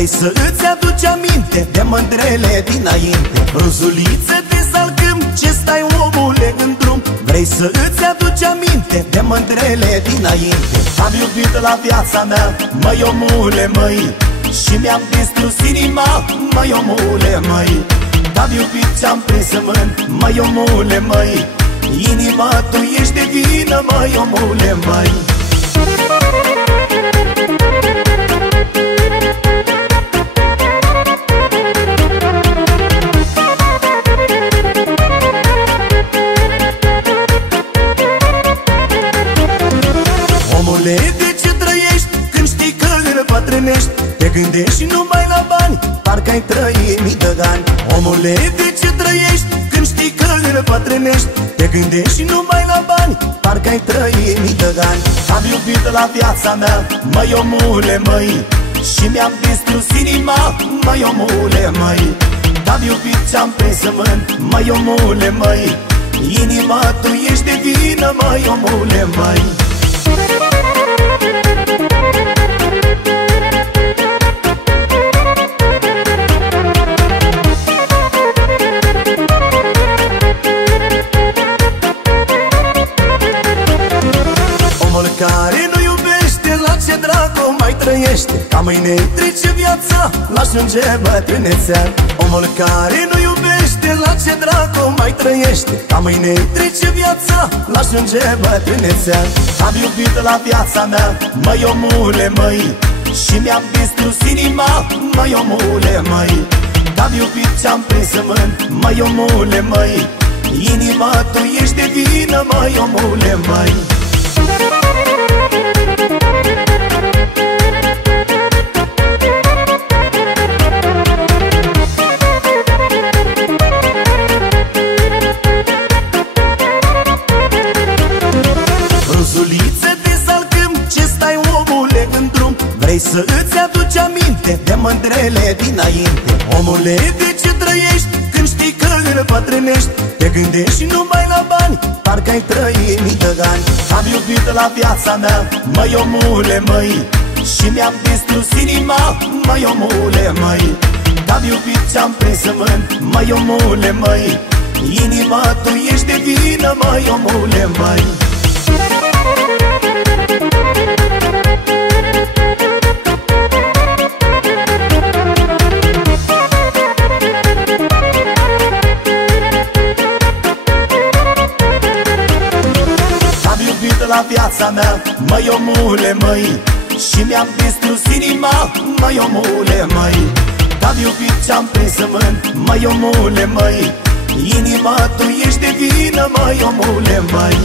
Vrei să îți aduci aminte de mândrele dinainte? Ruzuliță de salcâm, ce stai omule în drum? Vrei să îți aduci aminte de mândrele dinainte? Am iubit la viața mea, măi omule, măi, și mi-am distrus inima, măi omule, măi. Am iubit ce-am prins în mân, măi omule, măi, inima tu ești de vină, măi omule, măi. Omule, de ce trăiești când știi că îmbătrânești? Te gândești numai la bani, parcă ai trăit mii de ani. Omule, de ce trăiești când știi că îmbătrânești? Te gândești numai la bani, parcă ai trăit mii de ani. Am iubit la viața mea, măi omule, măi, și mi-am distrus inima, măi omule, măi. Am iubit ce-am prins în mân, măi omule, măi, inima tu ești de vină, măi omule, măi. Omul care nu iubește, la ce dracu mai trăiește? Ca mâine trece viața, l-ajunge bătrânețea. Omul care nu iubește, la ce dracu mai trăiește? Ca mâine trece viața, l-ajunge bătrânețea. Am iubit la viața mea, măi omule, măi, și mi-am distrus inima, măi omule, măi. Am iubit ce-am prins în mân, măi omule, măi, inima tu ești de vină, măi omule, măi. Ruzuliță de salcâm, ce stai omule în drum? Vrei să îți aduci aminte de mândrele dinainte? Omule, de ce trăiești când știi că îmbătrânești? Te gândești numai la bani, parcă ai trăit mii de ani. Am iubit la viața mea, măi omule, măi, și mi-am distrus inima, măi omule, măi. Am iubit ce-am prins în mân, măi omule, măi, inima tu ești de vină, măi omule, măi. La viața mea, măi omule, măi, și mi-am distrus inima, măi omule, măi. Am iubit ce-am prins în mân, măi omule, măi, inima tu ești de vină, măi omule, măi.